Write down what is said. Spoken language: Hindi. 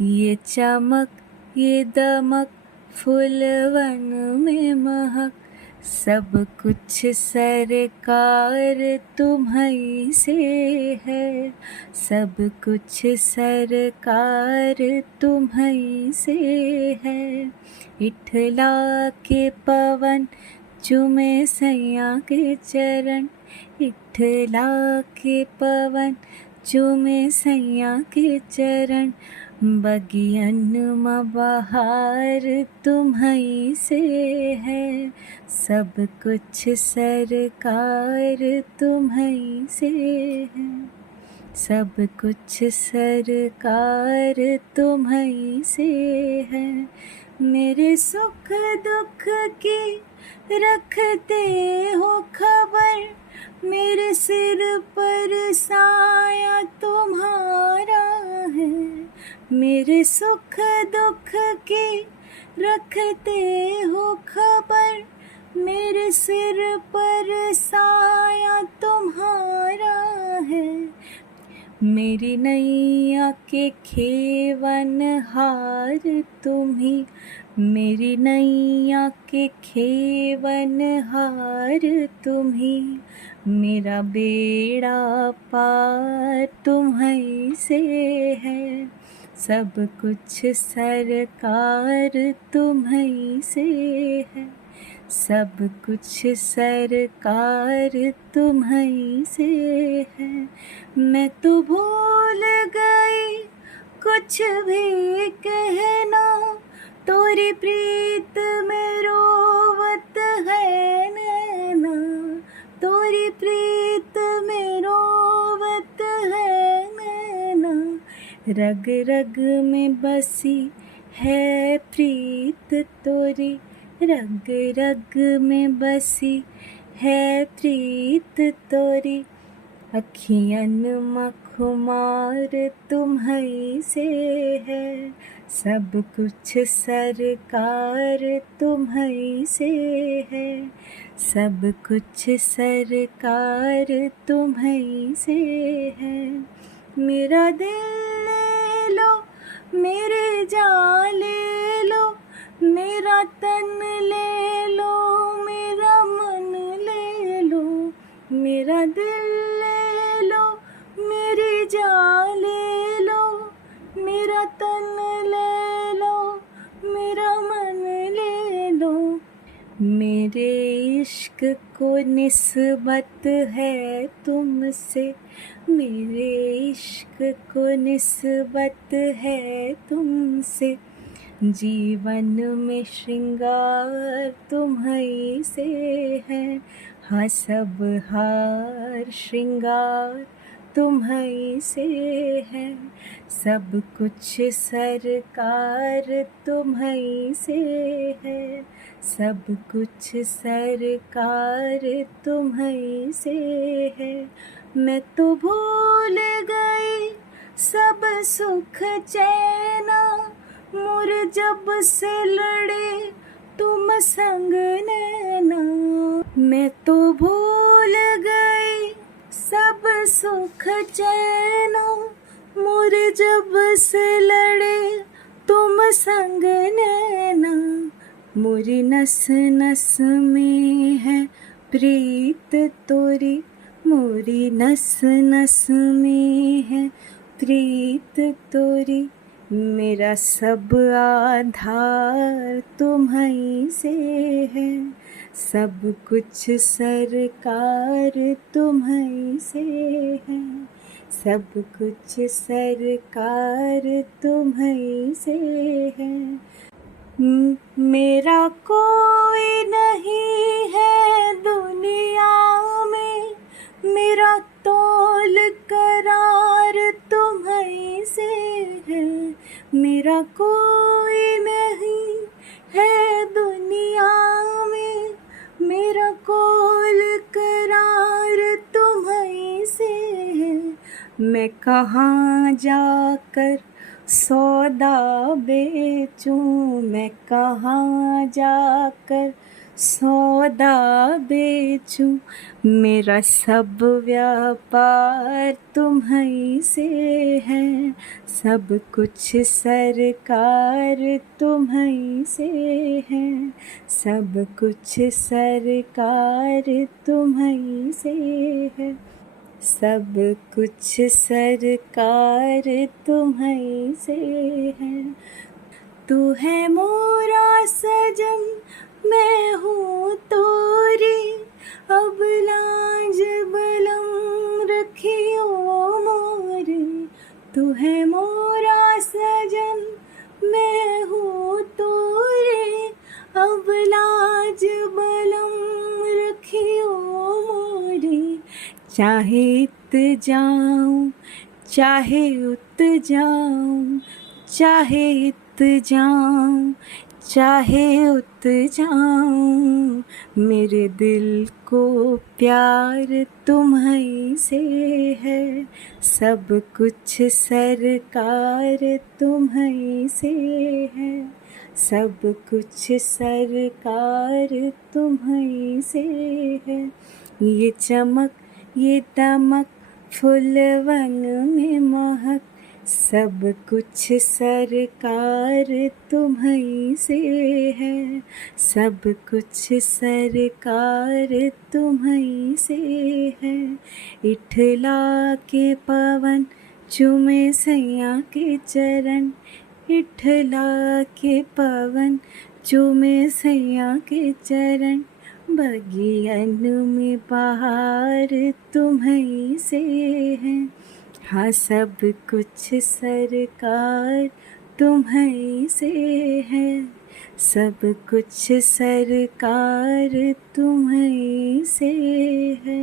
ये चमक ये दमक फूलवन में महक, सब कुछ सरकार तुम्हीं से है। सब कुछ सरकार तुम्हीं से है। इठला के पवन चूमे सैया के चरण, इठला के पवन चूमे सैया के चरण। बगियन में बहार तुम्हीं से है। सब कुछ सरकार तुम्हीं से है। सब कुछ सरकार तुम्हीं से है। मेरे सुख दुख की रखते हो खबर, मेरे सिर पर साया तुम्हारा है। मेरे सुख दुख की रखते हो खबर, मेरे सिर पर साया तुम्हारा है। मेरी नैया के खेवन हार तुम्ही, मेरी नैया के खेवन हार तुम्ही। मेरा बेड़ा पार तुम्हीं से है। सब कुछ सरकार तुम्हीं से है। सब कुछ सरकार तुम्हीं से है। मैं तो भूल गई कुछ भी कहना, तोरी प्रीत में रोवत है नैना। तोरी प्रीत में रोवत है नैना। रग रग में बसी है प्रीत तोरी, रग रग में बसी है प्रीत तोरी। अखियन में खुमार तुम्हीं से है। सब कुछ सरकार तुम्हीं से है। सब कुछ सरकार तुम्हीं से है। मेरा दिल ले लो, मेरे जान ले लो, मेरा तन ले लो, मेरा मन ले लो। मेरा दिल ले लो, मेरी जान ले लो, मेरा तन ले लो, मेरा मन ले लो। मेरे इश्क को निस्बत है तुमसे, मेरे इश्क को निस्बत है तुमसे। जीवन में श्रृंगार तुम्हीं से है। हाँ, सब हार श्रृंगार तुम्हीं से है। सब कुछ सरकार तुम्हीं से है। सब कुछ सरकार तुम्हीं से है। मैं तो भूल गई सब सुख चैना, मोर जब से लड़े तुम संग नैना। मैं तो भूल गई सब सुख चैना, मोर जब से लड़े तुम संग नैना। मोरी नस नस में है प्रीत तोरी, मोरी नस नस में है प्रीत तोरी। मेरा सब आधार तुम्हीं से है। सब कुछ सरकार तुम्हीं से है। सब कुछ सरकार तुम्हीं से है। मेरा कोई नहीं है दुनिया में, मेरा तोल करार तुम्हीं से है। मेरा कोई नहीं है दुनिया में, मेरा कोल करार तुम्हीं से है। मैं कहाँ जाकर सौदा बेचूं, मैं कहाँ जाकर सौदा बेचूं, मेरा सब व्यापार तुम्हीं से है। सब कुछ सरकार तुम्हीं से है। सब कुछ सरकार तुम्हीं से है। सब कुछ सरकार तुम्हीं से है। तू है मोरा सजन, मैं हूँ तोरी, अब लाज बलम रखियो मोरी। तू है मोरा सजन, मैं हूँ तोरी, अब लाज बलम रखियो मोरी। चाहे इत जाऊं, चाहे उत जाऊं, चाहे इत जाऊं, चाहे उत जाऊं, मेरे दिल को प्यार तुम्हीं से है। सब कुछ सरकार तुम्हीं से है। सब कुछ सरकार तुम्हीं से है। ये चमक, ये दमक, फूलवन में महक, सब कुछ सरकार तुम्हीं से है। सब कुछ सरकार तुम्हीं से है। इठला के पवन चूमे सैया के चरण, इठला के पवन चूमे सैया के चरण। बगियन में बहार तुम्हीं से है। हाँ, सब कुछ सरकार तुम्हीं से है। सब कुछ सरकार तुम्हीं से है।